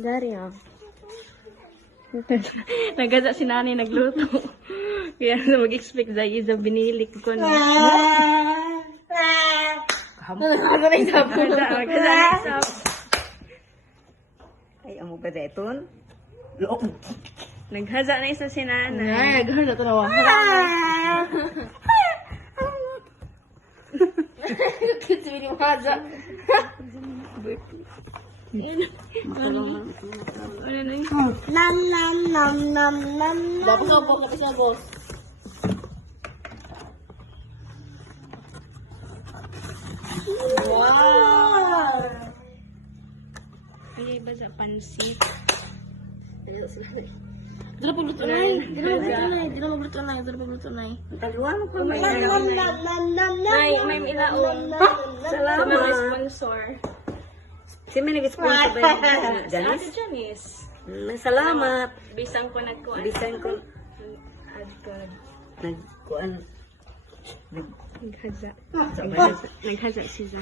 Dari ah. Nagaza si nanay nagluto. Kaya mag-expect dahil isa binilik ko na. Ako na isap ko. Ay, amo ba deton? Look. Naghaza na isa si nanay. Ay, gano'n na ito nawa. Kasi binihaza. Ano na yun? Nam nam nam nam nam. Tapos na boss. Wow. Ay, ba sa pansit? Dito pagluto na Taluan mo pa. Nam nam nam nam nam nam. May ilaon. Sa mga sponsor. Si may nag-sponsor ba yun? Sa Janice? Ate Janice. Salamat. Bisang ko nagkuhan. Bisan ko. Add ko. Nagkuan. Naghaza. Sabay. Naghaza siya.